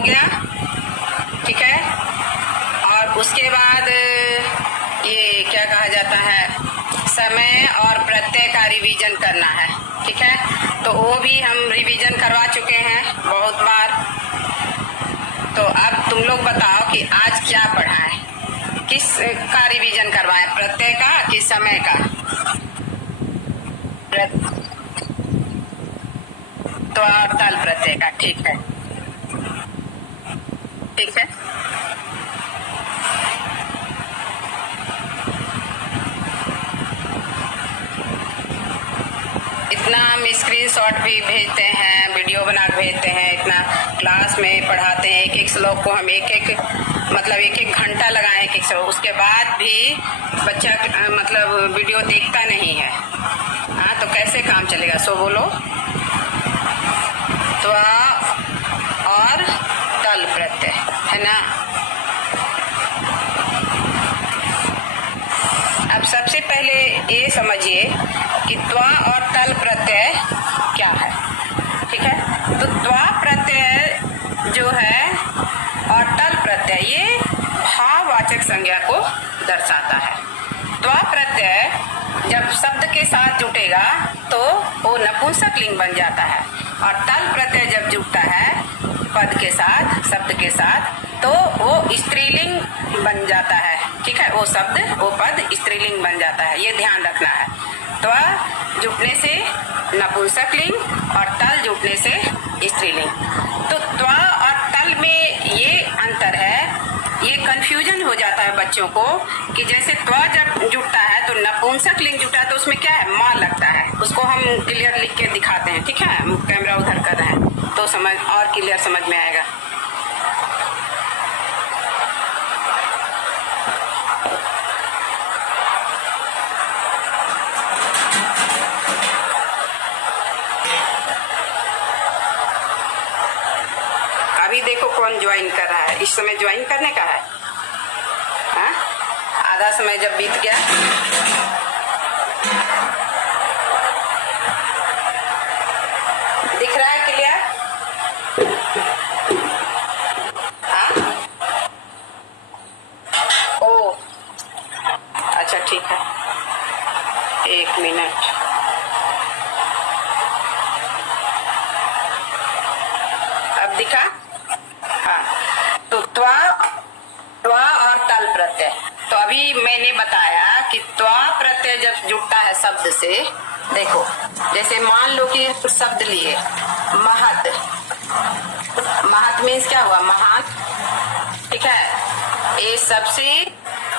गया, ठीक है। और उसके बाद ये क्या कहा जाता है, समय और प्रत्यय का रिवीजन करना है, ठीक है। तो वो भी हम रिवीजन करवा चुके हैं बहुत बार। तो अब तुम लोग बताओ कि आज क्या पढ़ा है, किस का रिवीजन करवाएं, प्रत्यय का कि समय का? तो तल प्रत्यय का, ठीक है, ठीक है। इतना हम स्क्रीनशॉट भी भेजते हैं, वीडियो बना के भेजते हैं, इतना क्लास में पढ़ाते हैं, एक एक श्लोक को हम एक एक घंटा लगाए एक श्लोक, उसके बाद भी बच्चा मतलब वीडियो देखता नहीं है। हाँ, तो कैसे काम चलेगा? सो बोलो, त्वा और तल प्रत्यय, है ना। अब सबसे पहले ये समझिए कि त्वा और तल प्रत्यय क्या है, ठीक है। तो त्वा प्रत्यय जो है और तल प्रत्यय ये भाववाचक संज्ञा को दर्शाता है। त्वा प्रत्यय जब शब्द के साथ जुटेगा तो वो नपुंसक लिंग बन जाता है, और तल प्रत्यय जब जुटता है पद के साथ, शब्द के साथ, तो वो स्त्रीलिंग बन जाता है, ठीक है। वो शब्द, वो पद स्त्रीलिंग बन जाता है, ये ध्यान रखना है। त्वा जुटने से नपुंसक लिंग और तल जुटने से स्त्रीलिंग। तो त्वा और तल में ये अंतर है, ये कंफ्यूजन हो जाता है बच्चों को कि जैसे त्वा जब जुटता है तो नपुंसक लिंग जुटा तो उसमें क्या है, मां लगता है। उसको हम क्लियर लिख के दिखाते हैं, ठीक है। कैमरा उधर कर रहे हैं तो समझ और क्लियर समझ में आएगा। अभी देखो कौन ज्वाइन कर रहा है, इस समय ज्वाइन करने का है। हाँ? आधा समय जब बीत गया, दिख रहा है क्लियर? हाँ? ओ अच्छा, ठीक है, एक मिनट। अब दिखा? हाँ। तो त्वा और तल प्रत्यय, तो अभी मैंने बताया कि त्वा प्रत्यय जब जुटता है शब्द से, देखो जैसे मान लो कि शब्द लिए महत, महत मीन्स क्या हुआ, महान, ठीक है। ये सबसे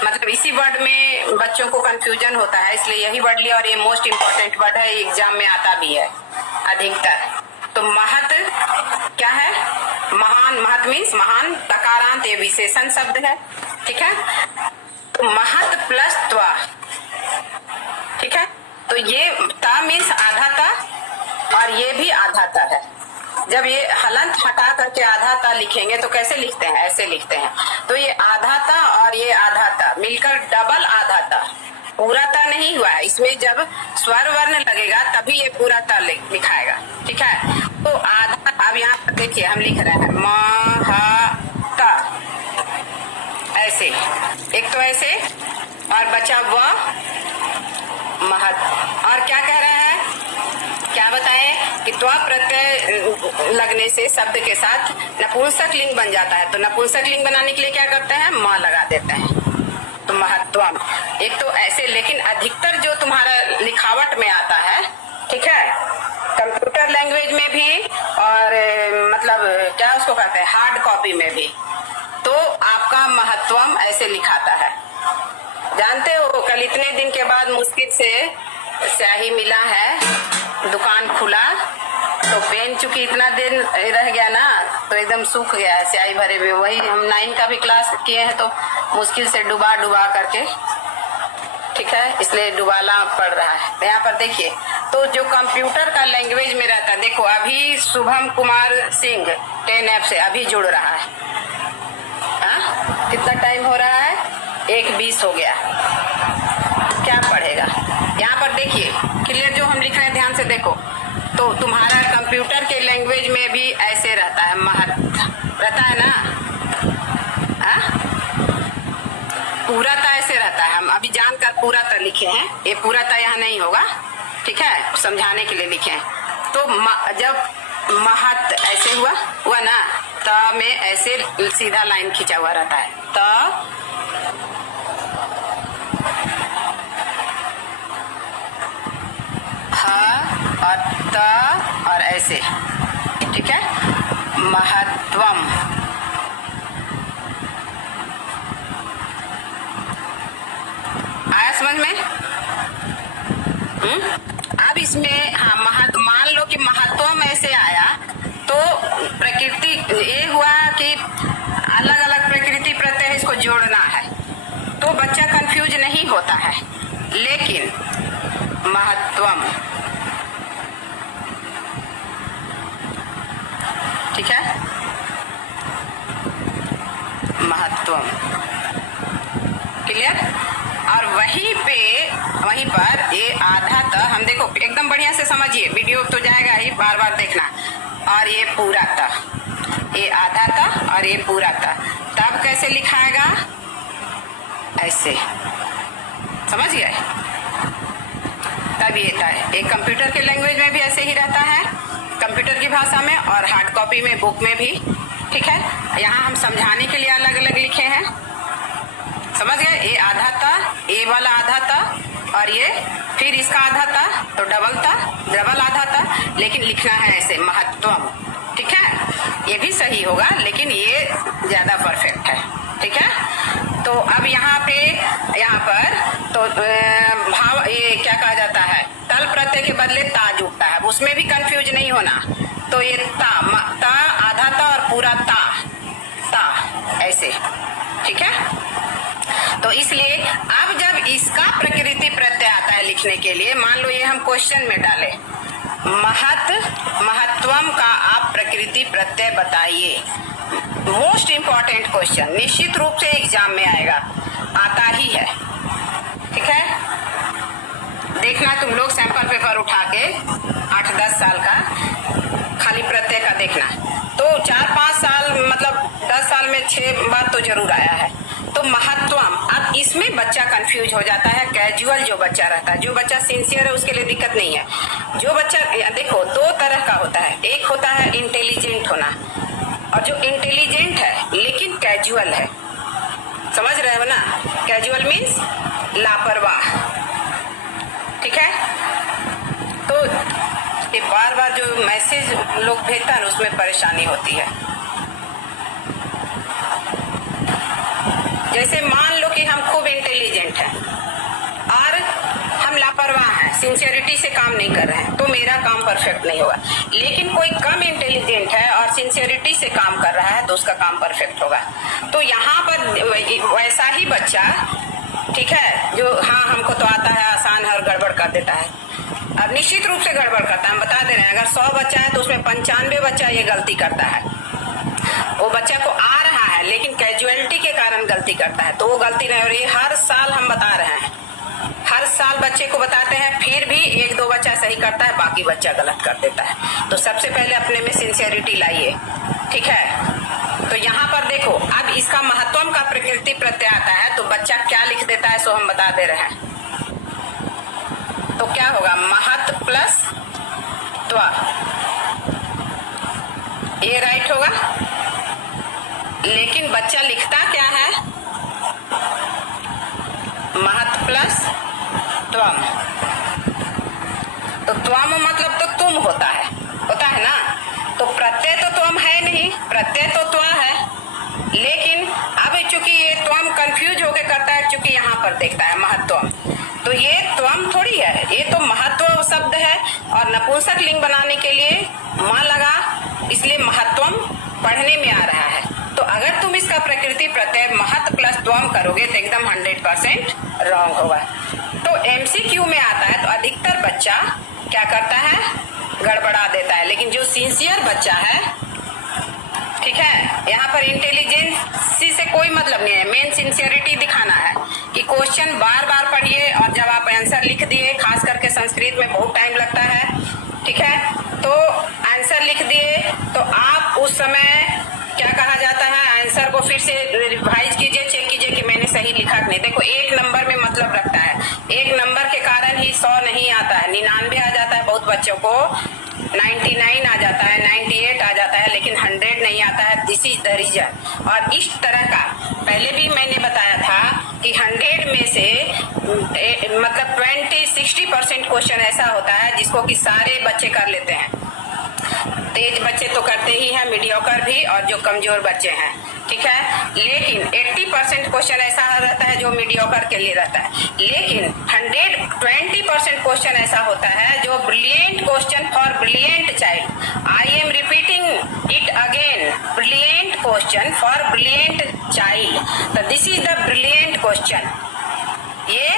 मतलब इसी वर्ड में बच्चों को कंफ्यूजन होता है, इसलिए यही वर्ड लिया, और ये मोस्ट इम्पोर्टेंट वर्ड है, एग्जाम में आता भी है अधिकतर। तो महत क्या है, महान, महत मीन्स महान, तकारांत ये विशेषण शब्द है, ठीक है। तो महत प्लस त्वा, ठीक है। तो ये ता मीन्स आधा ता, और ये भी आधा ता है। जब ये हलंत हटा करके आधा ता लिखेंगे तो कैसे लिखते हैं, ऐसे लिखते हैं। तो ये आधा ता और ये आधा ता मिलकर डबल आधा ता, पूरा ता नहीं हुआ है। इसमें जब स्वर वर्ण लगेगा तभी ये पूरा ता लिखाएगा, ठीक है। तो आधा, अब यहाँ पर देखिए हम लिख रहे हैं महता, ऐसे, एक तो ऐसे, और बचा वह महत। और क्या कह रहे हैं, क्या बताएं कि त्वा प्रत्यय लगने से शब्द के साथ नपुंसक लिंग बन जाता है। तो नपुंसक लिंग बनाने के लिए क्या करते हैं, मां लगा देते हैं, तो महत्वम। एक तो ऐसे, लेकिन अधिकतर जो तुम्हारा लिखावट में आता है, ठीक है, कंप्यूटर लैंग्वेज में भी, और मतलब क्या उसको कहते हैं, हार्ड कॉपी में भी, तो आपका महत्वम ऐसे लिखाता है। जानते हो, कल इतने दिन के बाद मुश्किल से स्याही मिला है, दुकान खुला, तो पेन चूंकि इतना दिन रह गया ना, तो एकदम सूख गया है स्याही भरे हुए। वही हम 9 का भी क्लास किए हैं, तो मुश्किल से डुबा करके, ठीक है, इसलिए डुबाना पड़ रहा है। यहाँ पर देखिए, तो जो कंप्यूटर का लैंग्वेज में रहता है, देखो अभी शुभम कुमार सिंह 10 से अभी जुड़ रहा है। हाँ, कितना टाइम हो रहा है, 1:20 हो गया, क्या पढ़ेगा। यहाँ पर देखिए क्लियर जो हम लिख रहे हैं, ध्यान से देखो। तो तुम्हारा कंप्यूटर के लैंग्वेज में भी ऐसे रहता है, महत रहता है ना। पूराता ऐसे रहता है, हम अभी जानकर पूराता लिखे हैं, ये पूराता यहाँ नहीं होगा, ठीक है, समझाने के लिए लिखे हैं। तो जब महत ऐसे हुआ ना, त में ऐसे सीधा लाइन खींचा हुआ रहता है, त ह और त और ऐसे, ठीक है, महत्वम। आया समझ में? अब इसमें मान लो कि महत्वम ऐसे आया तो प्रकृति ये हुआ कि अलग अलग प्रकृति प्रत्यय इसको जोड़ना है, तो बच्चा कंफ्यूज नहीं होता है। लेकिन महत्वम, ठीक है, महत्वम, क्लियर। और वहीं पर ये आधा त, हम देखो एकदम बढ़िया से समझिए, वीडियो तो जाएगा ही, बार बार देखना। और ये पूरा त, ये आधा त और ये पूरा त, तब कैसे लिखाएगा? ऐसे, समझ गए? तब ये था, एक कंप्यूटर के लैंग्वेज में भी ऐसे ही रहता है, कंप्यूटर की भाषा में, और हार्ड कॉपी में, बुक में भी, ठीक है। यहाँ हम समझाने के लिए अलग अलग लिखे हैं, समझ गए? ये आधा था, ये वाला आधा था, और ये फिर इसका आधा था, तो डबल आधा था, लेकिन लिखना है ऐसे महत्वम, ठीक है। ये भी सही होगा, लेकिन ये ज्यादा परफेक्ट है, ठीक है। तो अब यहाँ पर तो भाव, ये क्या कहा जाता है, तल प्रत्यय के बदले ता जुड़ता है, उसमें भी कंफ्यूज नहीं होना। तो ये ता आधा ता और पूरा ता ऐसे, ठीक है। तो इसलिए अब जब इसका प्रकृति प्रत्यय आता है लिखने के लिए, मान लो ये हम क्वेश्चन में डाले, महत्वम का आप प्रकृति प्रत्यय बताइए। मोस्ट इंपॉर्टेंट क्वेश्चन, निश्चित रूप से एग्जाम में आएगा, आता ही है, ठीक है। देखना तुम लोग सैंपल पेपर उठा के 8-10 साल का खाली प्रत्यय का देखना, तो 4-5 साल मतलब 10 साल में 6 बार तो जरूर आया है। तो महत्वम, अब इसमें बच्चा कंफ्यूज हो जाता है। कैजुअल जो बच्चा रहता है, जो बच्चा सिंसियर है, उसके लिए दिक्कत नहीं है। जो बच्चा, देखो 2 तरह का होता है, एक होता है इंटेलिजेंट होना, और जो इंटेलिजेंट है लेकिन कैजुअल है, समझ रहे हो ना। कैजुअल मीन्स लापरवाह, ठीक है। तो ये बार बार जो मैसेज लोग भेजता है, उसमें परेशानी होती है। जैसे मान लो कि हम खूब इंटेलिजेंट हैं और हम लापरवाह हैं, सिंसियरिटी से काम नहीं कर रहे हैं, तो मेरा काम परफेक्ट नहीं होगा। लेकिन कोई कम इंटेलिजेंट है और सिंसियरिटी से काम कर रहा है, तो उसका काम परफेक्ट होगा। तो यहाँ पर वैसा ही बच्चा, ठीक है, जो हाँ हमको तो आता है, आसान है, और गड़बड़ कर देता है, अब निश्चित रूप से गड़बड़ करता है। हम बता दे रहे हैं, अगर 100 बच्चा है तो उसमें 95 बच्चा ये गलती करता है। वो बच्चा को आ रहा है लेकिन कैजुअलिटी के कारण गलती करता है, तो वो गलती नहीं हो रही। हर साल हम बता रहे हैं, हर साल बच्चे को बताते हैं, फिर भी 1-2 बच्चा सही करता है, बाकी बच्चा गलत कर देता है। तो सबसे पहले अपने में सिंसियरिटी लाइए, ठीक है। तो यहाँ पर देखो, अब इसका महत्वम का प्रकृति प्रत्यय आता है, तो बच्चा क्या लिख देता है, सो हम बता दे रहे हैं। तो क्या होगा, महत प्लस त्व, ये राइट होगा। लेकिन बच्चा लिखता क्या है, महत प्लस त्वम। तो त्वम मतलब तो तुम होता है ना। तो प्रत्यय तो त्वम है नहीं, प्रत्यय तो त्व है, लेकिन अब चूंकि ये त्वम कंफ्यूज होके करता है, चूंकि यहाँ पर देखता है महत्वम, तो ये त्वम थोड़ी है, ये तो महत्व शब्द है, और नपुंसक लिंग बनाने के लिए मां लगा, इसलिए महत्वम पढ़ने में आ रहा है। तो अगर तुम इसका प्रकृति प्रत्यय महत प्लस त्वम करोगे तो एकदम 100% रॉन्ग होगा। तो एमसीक्यू में आता है तो अधिकतर बच्चा क्या करता है, गड़बड़ा देता है। लेकिन जो सिंसियर बच्चा है, ठीक है, यहाँ पर इंटेलिजेंसी से कोई मतलब नहीं है, मेन सिंसियरिटी दिखाना है कि क्वेश्चन बार बार पढ़िए, और जब आप आंसर लिख दिए, खास करके संस्कृत में बहुत टाइम लगता है, ठीक है, तो आंसर लिख दिए तो आप उस समय क्या कहा रिवाइज कीजिए, चेक कीजिए कि मैंने सही लिखा कि नहीं। देखो एक नंबर में मतलब रखता है, एक नंबर के कारण ही 100 नहीं आता है, 99 आ जाता है, बहुत बच्चों को 99 आ जाता है, 98 आ जाता है, लेकिन 100 नहीं आता है। This is the reason. और इस तरह का पहले भी मैंने बताया था कि 100 में से मतलब 20-60% क्वेश्चन ऐसा होता है जिसको कि सारे बच्चे कर लेते हैं। तेज बच्चे तो करते ही हैं, मीडियोकर भी, और जो कमजोर बच्चे हैं, ठीक है। लेकिन 80% क्वेश्चन ऐसा रहता है जो मीडियोकर के लिए रहता है। लेकिन 120% क्वेश्चन ऐसा होता है जो brilliant question for brilliant child. I am repeating it again, brilliant question for brilliant child. तो this is the brilliant question, ये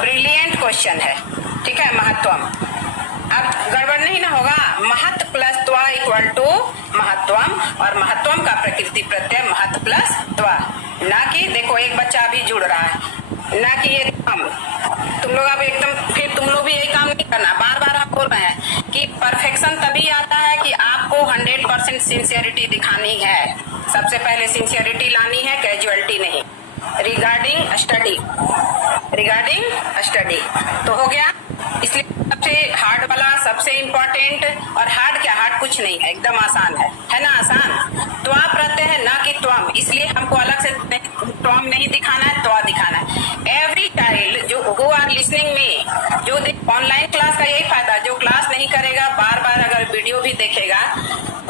ब्रिलियंट क्वेश्चन है, ठीक है। महत्वम, अब गड़बड़ नहीं ना होगा। महत्व प्लस त्वा इक्वल टू महत्वम, और महत्वम का प्रकृति प्रत्यय महत्व प्लस त्वा। ना कि देखो एक बच्चा अभी जुड़ रहा है, ना कि ये तुम लोग अब एकदम फिर तुम लोग भी यही काम नहीं करना। बार बार आप बोल रहे हैं कि परफेक्शन तभी आता है कि आपको 100% सिंसियरिटी दिखानी है। सबसे पहले सिंसियरिटी लानी है, कैजुअलिटी नहीं। रिगार्डिंग स्टडी तो हो गया। इसलिए सबसे हार्ड वाला सबसे इम्पोर्टेंट, और हार्ड क्या, हार्ड कुछ नहीं है, एकदम आसान है ना, आसान। त्वा प्रत्यय है ना कि त्वम, इसलिए हमको अलग से त्वम नहीं दिखाना है, त्वा दिखाना है। एवरी चाइल्ड जो हु आर लिसनिंग में, जो ऑनलाइन क्लास का यही फायदा, जो क्लास नहीं करेगा, बार बार अगर वीडियो भी देखेगा,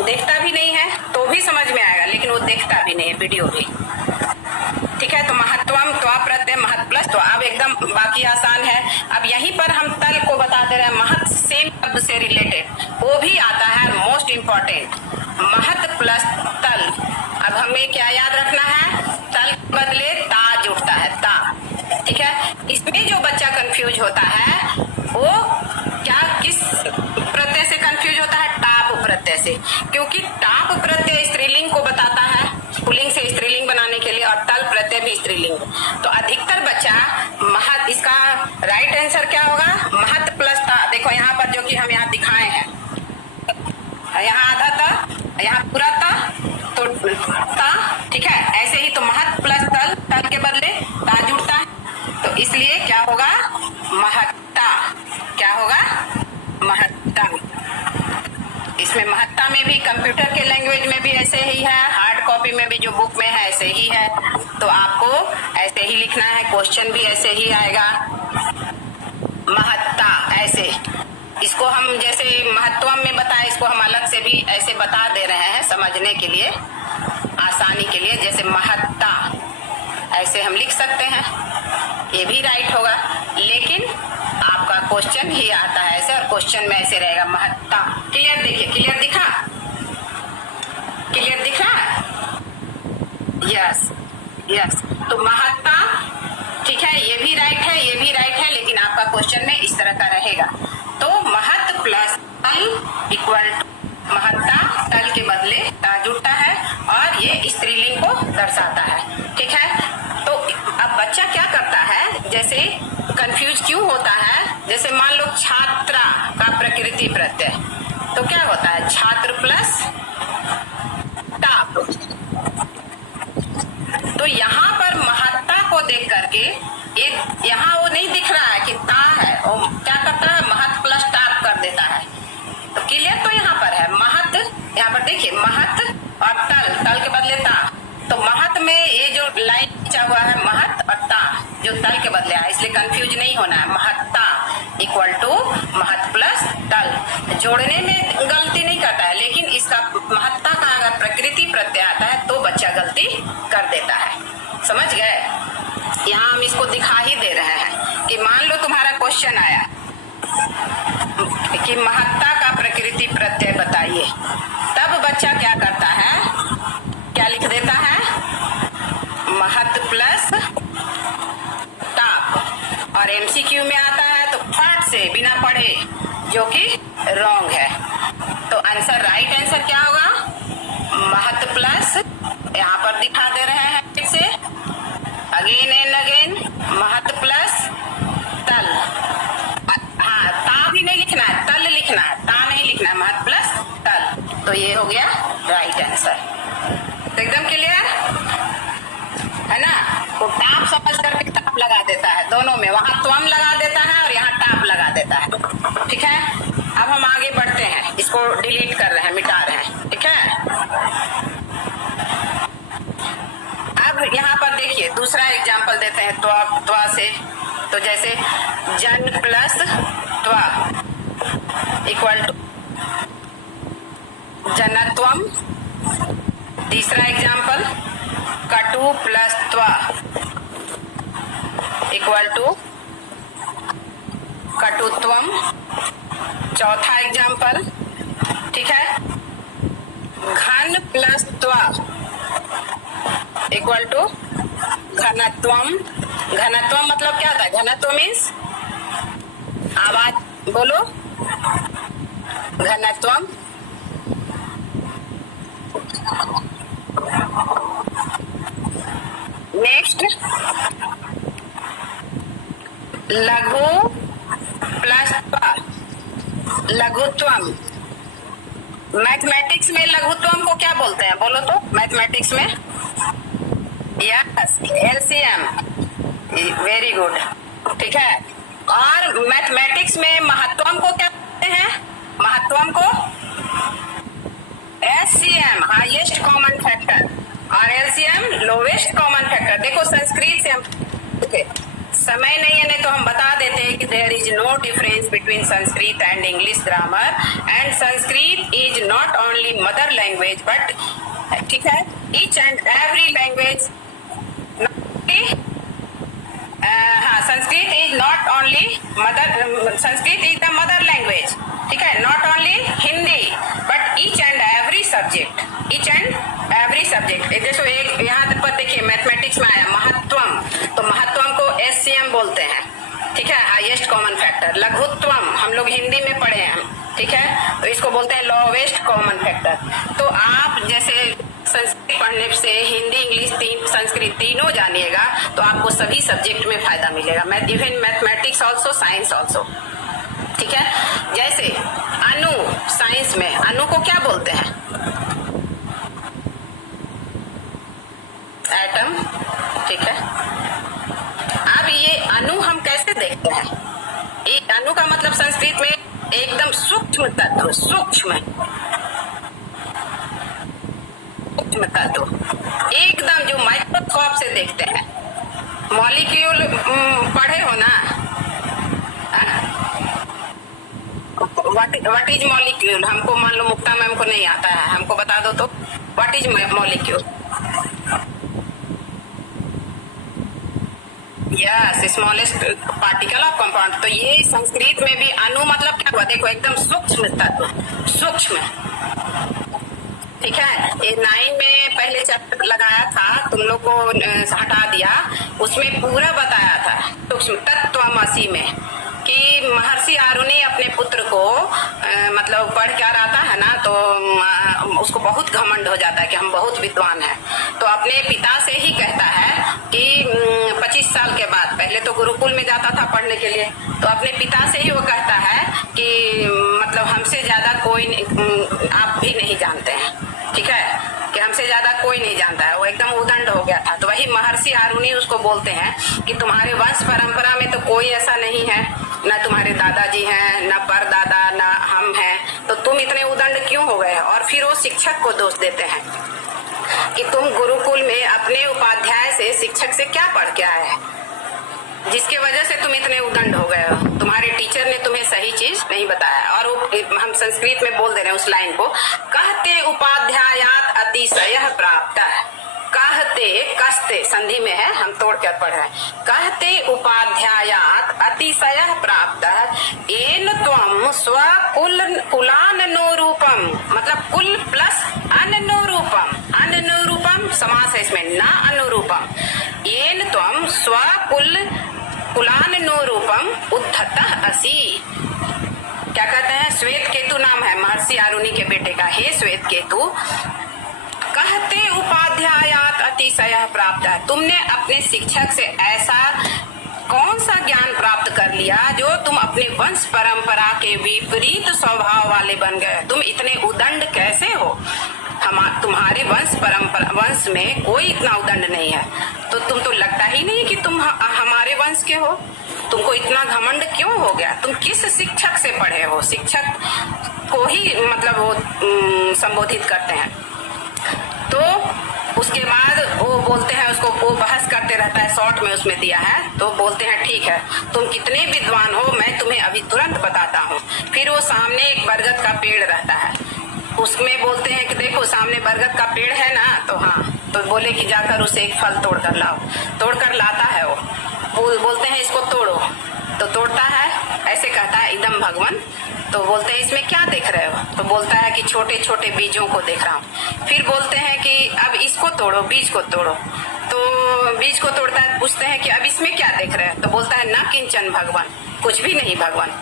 देखता भी नहीं है तो भी समझ में आएगा, लेकिन वो देखता भी नहीं है वीडियो भी, ठीक है। तो महत्वम त्वा प्रत्यय महत्व प्लस तो अब एकदम बाकी आसान है। अब यहीं पर हम तल को बता दे रहे हैं, महत्व सेम शब्द से रिलेटेड, वो भी आता है मोस्ट इम्पोर्टेंट, महत्व प्लस तल। अब हमें क्या याद रखना है, तल के बदले ता जुड़ता है, ता, ठीक है। इसमें जो बच्चा कंफ्यूज होता है वो क्या, किस प्रत्यय से कंफ्यूज होता है, टाप प्रत्यय से, क्योंकि टाप प्रत्यय स्त्रीलिंग को बताता है, पुल्लिंग से स्त्रीलिंग बनाने के लिए, और तल प्रत्यय भी स्त्रीलिंग। तो अधिकतर बच्चा महत, इसका राइट आंसर क्या होगा, महत प्लस ता। देखो यहाँ पर जो कि हम यहाँ दिखाए हैं, यहाँ आधा था, यहाँ पूरा था, तो ता, ठीक है। ऐसे ही तो महत प्लस तल, तल के बदले ता जुड़ता है, तो इसलिए क्या होगा, महत्ता। क्या होगा, महत्ता। इसमें महत्ता में भी कंप्यूटर के लैंग्वेज में भी ऐसे ही है, हार्ड कॉपी में भी जो बुक में है ऐसे ही है, तो आपको ऐसे ही लिखना है, क्वेश्चन भी ऐसे ही आएगा। महत्ता ऐसे, इसको हम जैसे महत्वम में बताए, इसको हम अलग से भी ऐसे बता दे रहे हैं समझने के लिए, आसानी के लिए। जैसे महत्ता ऐसे हम लिख सकते हैं, ये भी राइट होगा, लेकिन आपका क्वेश्चन ही आता है ऐसे, और क्वेश्चन में ऐसे रहेगा महत्ता। क्लियर, देखिए क्लियर दिखा, क्लियर दिख रहा है, यस यस। तो महत्ता, ठीक है, ये भी राइट है, ये भी राइट है, लेकिन आपका क्वेश्चन में इस तरह का रहेगा। तो महत्व प्लस तल इक्वल टू महत्ता, तल के बदले ता जुड़ता है, और ये स्त्रीलिंग को दर्शाता है, ठीक है। तो अब बच्चा क्या करता है, जैसे कंफ्यूज क्यों होता है, जैसे मान लो छात्रा का प्रकृति प्रत्यय, तो क्या होता है, छात्र प्लस टाप। तो यहाँ पर महत्ता को देख करके एक यहाँ वो नहीं दिख रहा है कि ता है, और क्या करता है, महत्व प्लस टाप कर देता है। तो क्लियर, तो यहाँ पर है महत्व, यहाँ पर देखिए महत्व और तल, तल के बदले ता। तो महत्व में ये जो लाइन खींचा हुआ है, महत्व और ता जो तल के बदले है, इसलिए कंफ्यूज नहीं होना है। महत्ता इक्वल टू महत्व प्लस तल, जोड़ने में गलती नहीं करता है, लेकिन इसका महत्ता का अगर प्रकृति प्रत्यय आता है तो बच्चा गलती कर देता है, समझ गए। यहाँ हम इसको दिखा ही दे रहे हैं कि मान लो तुम्हारा क्वेश्चन आया कि महत्ता का प्रकृति प्रत्यय बताइए, तब बच्चा क्या करता है, क्या लिख देता है, महत्व प्लस टाप, और एमसीक्यू में आता है तो फट से बिना पढ़े, जो कि रॉन्ग है। तो आंसर, राइट आंसर क्या होगा, महत्व प्लस, यहाँ पर दिखा दे रहे हैं फिर से, अगेन एंड अगेन, महत्व प्लस तल। हाँ, ता भी नहीं लिखना है, तल लिखना है, ता नहीं लिखना है, महत्व प्लस तल। तो ये हो गया राइट आंसर। तो एकदम क्लियर, है ना, तो टाप समझ करके टाप लगा देता है दोनों में, वहां त्वम लगा देता है और यहाँ टाप लगा देता है। ठीक है, अब हम आगे बढ़ते हैं, इसको डिलीट कर रहे हैं, मिटा रहे हैं। ठीक है, अब यहाँ पर देखिए दूसरा एग्जाम्पल देते हैं त्वा से। तो जैसे जन प्लस त्वा इक्वल टू जनत्वम। तीसरा एग्जाम्पल कटु प्लस त्वा इक्वल टू कटुत्वम। चौथा एग्जाम्पल, ठीक है, घन प्लस त्वा इक्वल टू घनत्वम। घनत्वम मतलब क्या था? घनत्व मीन्स, आवाज बोलो, घनत्वम। नेक्स्ट लघु प्लस लघुत्वम। मैथमेटिक्स में लघुत्वम को क्या बोलते हैं? बोलो तो, मैथमेटिक्स में। Yes, LCM. Very good. ठीक है, और मैथमेटिक्स में महत्वम को क्या बोलते हैं? महत्वम को एचसीएम, हाईएस्ट कॉमन फैक्टर, और एलसीएम लोवेस्ट कॉमन फैक्टर। देखो संस्कृत से हम समय नहीं है, नहीं तो हम बता देते हैं कि there is no difference between Sanskrit and English grammar, and Sanskrit is not only mother language but, ठीक है, ईच एंड एवरी लैंग्वेज, हाँ, Sanskrit is not only mother, Sanskrit is the mother language, ठीक है, not only Hindi but each and every subject, each and every subject. देखो एक यहाँ पर देखिए मैथमेटिक्स में आया महत्वम, तो महत्वम को एचसीएम बोलते हैं, ठीक है, हाईएस्ट कॉमन फैक्टर। लघुत्वम हम लोग हिंदी में पढ़े हैं, ठीक है, तो इसको बोलते हैं लोवेस्ट कॉमन फैक्टर। तो आप जैसे संस्कृत पढ़ने से हिंदी, इंग्लिश, संस्कृत तीनों जानिएगा तो आपको सभी सब्जेक्ट में फायदा मिलेगा, even mathematics also, science also. ठीक है, जैसे अणु, साइंस में अणु को क्या बोलते हैं? एटम। ठीक है, अब ये अणु हम कैसे देखते हैं? ये अणु का मतलब संस्कृत में एकदम सूक्ष्म तत्व, सूक्ष्म तत्व, एकदम जो माइक्रोस्कोप से देखते हैं। मॉलिक्यूल पढ़े हो ना? What is molecule? हमको मान लो मुक्ता मैम को नहीं आता है, हमको बता दो तो, what is molecule? Yes, smallest particle of compound. तो ये संस्कृत में भी अणु मतलब क्या हुआ? देखो एकदम सूक्ष्म तत्व, सूक्ष्म। ठीक है, ये 9 में पहले चैप्टर लगाया था, तुम लोग को हटा दिया, उसमें पूरा बताया था सूक्ष्म तत्वमसि में कि महर्षि आरुणि अपने पुत्र को मतलब पढ़ के आ रहा है ना, तो उसको बहुत घमंड हो जाता है कि हम बहुत विद्वान हैं, तो अपने पिता से ही कहता है कि 25 साल के बाद, पहले तो गुरुकुल में जाता था पढ़ने के लिए, तो अपने पिता से ही वो कहता है कि मतलब हमसे ज्यादा कोई आप भी नहीं जानते हैं, ठीक है, कि हमसे ज्यादा कोई नहीं जानता है। वो एकदम उदंड हो गया था। तो वही महर्षि आरुणि उसको बोलते हैं कि तुम्हारे वंश परंपरा में तो कोई ऐसा नहीं है, न तुम्हारे दादाजी हैं, न परदादा, न हम हैं, तो तुम इतने उदंड क्यों हो गए? और फिर वो शिक्षक को दोष देते हैं कि तुम गुरुकुल में अपने उपाध्याय से, शिक्षक से क्या पढ़ के आए हैं, जिसकी वजह से तुम इतने उदंड हो गए हो, तुम्हारे टीचर ने तुम्हें सही चीज नहीं बताया। और हम संस्कृत में बोल दे रहे हैं उस लाइन को, कहते उपाध्यायात अतिशय प्राप्त, कहते, कस्ते संधि में है, हम तोड़ कर पढ़ रहे हैं, कहते उपाध्यायात अतिशय प्राप्त एन त्वम स्वकुल कुलाननोरूपम, मतलब कुल प्लस अननोरूपम, अननोरूपम समास है इसमें, ना अनुरूपम, एन त्वम स्वकुल कुलाननोरूपम उद्धतः असि। क्या कहते हैं? श्वेत केतु नाम है महर्षि आरुणि के बेटे का। हे श्वेत केतु, कहते उपाध्यायात अतिशय प्राप्त है, तुमने अपने शिक्षक से ऐसा कौन सा ज्ञान प्राप्त कर लिया जो तुम अपने वंश परंपरा के विपरीत स्वभाव वाले बन गए? तुम इतने उदंड कैसे हो? तुम्हारे वंश में कोई इतना उदंड नहीं है, तो तुम तो लगता ही नहीं कि तुम हमारे वंश के हो। तुमको इतना घमंड क्यों हो गया? तुम किस शिक्षक से पढ़े हो? शिक्षक को ही मतलब वो संबोधित करते हैं। तो उसके बाद वो बोलते हैं, उसको वो बहस करते रहता है, शॉर्ट में उसमें दिया है। तो बोलते हैं ठीक है, तुम कितने विद्वान हो मैं तुम्हें अभी तुरंत बताता हूँ। फिर वो सामने एक बरगद का पेड़ रहता है, उसमें बोलते हैं कि देखो सामने बरगद का पेड़ है ना, तो हाँ, तो बोले कि जाकर उसे एक फल तोड़ कर लाओ। तोड़कर लाता है वो, बोलते हैं इसको तोड़ो, तो तोड़ता है, ऐसे कहता है इदम भगवन। तो बोलते हैं इसमें क्या देख रहे हो? तो बोलता है कि छोटे छोटे बीजों को देख रहा हूँ। फिर बोलते हैं कि अब इसको तोड़ो, बीज को तोड़ो। तो बीज को तोड़ता है, पूछते हैं कि अब इसमें क्या देख रहे हैं? तो बोलता है न किंचन भगवान, कुछ भी नहीं भगवान।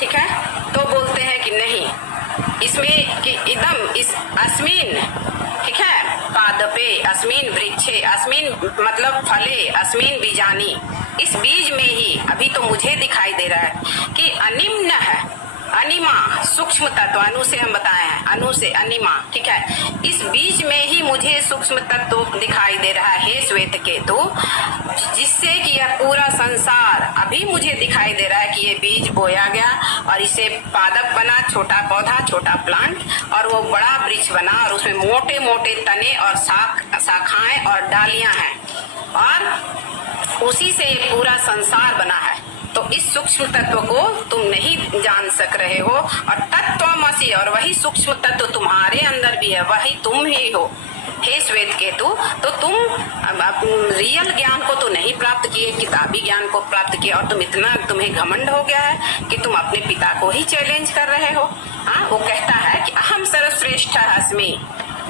ठीक है, तो बोलते हैं कि नहीं, इसमें कि इदम इस अस्मिन, ठीक है, पादपे अस्मिन वृक्षे, अस्मिन मतलब फले, अस्मिन बीजानी, इस बीज में ही अभी तो मुझे दिखाई दे रहा है कि अनिम्न है, अनिमा सूक्ष्म तत्व, अनु से हम बताए हैं, अनु से अनिमा, ठीक है, इस बीज में ही मुझे सूक्ष्म तत्व दिखाई दे रहा है हे श्वेत केतु, जिससे कि यह पूरा संसार अभी मुझे दिखाई दे रहा है कि ये बीज बोया गया और इसे पादप बना, छोटा पौधा, छोटा प्लांट, और वो बड़ा वृक्ष बना और उसमें मोटे मोटे तने और शाखाएं और डालियां हैं, और उसी से ये पूरा संसार बना है। तो इस सूक्ष्म तत्व को तुम नहीं जान सक रहे हो, और तत्वमसि, और वही सूक्ष्म तत्व तुम्हारे अंदर भी है, वही तुम ही हो हे श्वेत केतु। तो तुम रियल ज्ञान को तो नहीं प्राप्त किए, किताबी ज्ञान को प्राप्त किए, और तुम्हें घमंड हो गया है कि तुम अपने पिता को ही चैलेंज कर रहे हो। हाँ, वो कहता है कि अहम सर्वश्रेष्ठ अस्मि।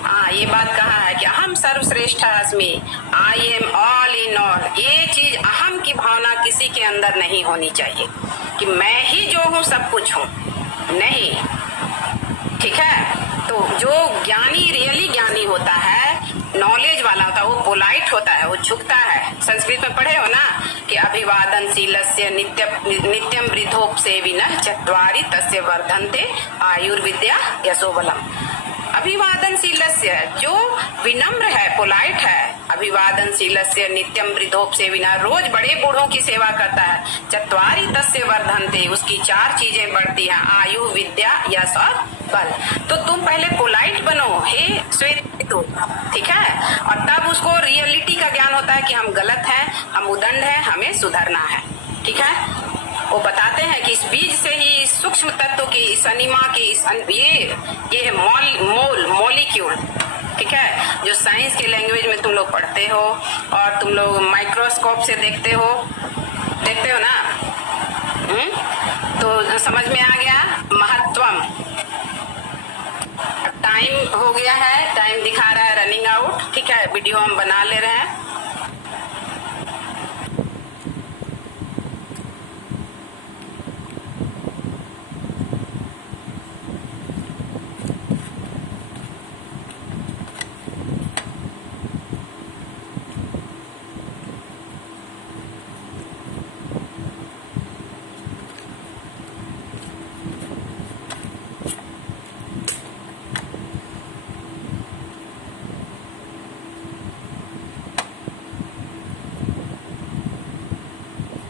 हाँ, ये बात कहा है कि अहम सर्वश्रेष्ठ अस्मि, I am all in all. ये चीज अहम की भावना किसी के अंदर नहीं होनी चाहिए कि मैं ही जो हूँ सब कुछ हूँ, नहीं। ठीक है, तो जो ज्ञानी रियली ज्ञानी होता है, नॉलेज वाला होता है, वो पोलाइट होता है, वो झुकता है। संस्कृत में पढ़े हो ना कि अभिवादनशीलस्य नित्यम वृद्धोपसेविनः चत्वारि तस्य वर्धन्ते आयुर्विद्या यशोबलम। अभिवादनशीलस्य, जो विनम्र है, पोलाइट है, अभिवादनशीलस्य नित्यम वृद्धोपसेविनः, रोज बड़े बूढ़ों की सेवा करता है, चत्वारि तस्य वर्धन्ते, उसकी 4 चीजें बढ़ती हैं, आयु, विद्या, यश और बल। तो तुम पहले पोलाइट बनो हे श्वेत केतु, ठीक है, और तब उसको रियलिटी का ज्ञान होता है कि हम गलत हैं, हम उदंड हैं, हमें सुधरना है। ठीक है, वो बताते हैं कि इस बीज से ही सूक्ष्म तत्व की, इस अनिमा की, ये मॉलिक्यूल, ठीक है, जो साइंस के लैंग्वेज में तुम लोग पढ़ते हो और तुम लोग माइक्रोस्कोप से देखते हो ना, तो समझ में आ गया महत्वम। टाइम हो गया है, टाइम दिखा रहा है रनिंग आउट। ठीक है, वीडियो हम बना ले रहे